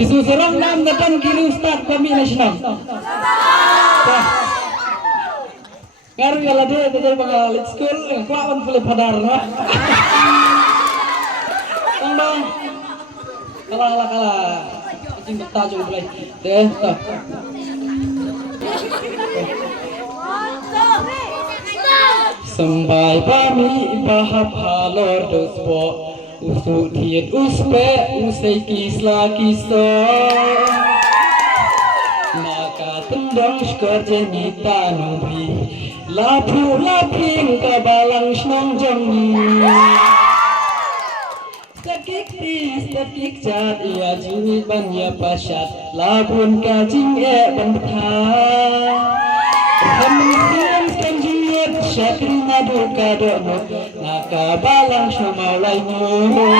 Isusurang nam depan kiri Ustaz kami nasional. Ngaru kalau dia betul banget school, kuawan boleh padar lah. Tolong, kalah. Cing betah juga boleh. Deh, toh. Sampai kami bahap halor dospo, usuk tiet uspe, usai kisla kiso. Maka tendang sekerja nyita nubi, lapu laping kabalang senang jami. Sakik cat ia jingit banyak pasyat, labun kajing bentah. Hamsian kanjiyat syakri ngadu kadono, nakabalang syamawlaymu.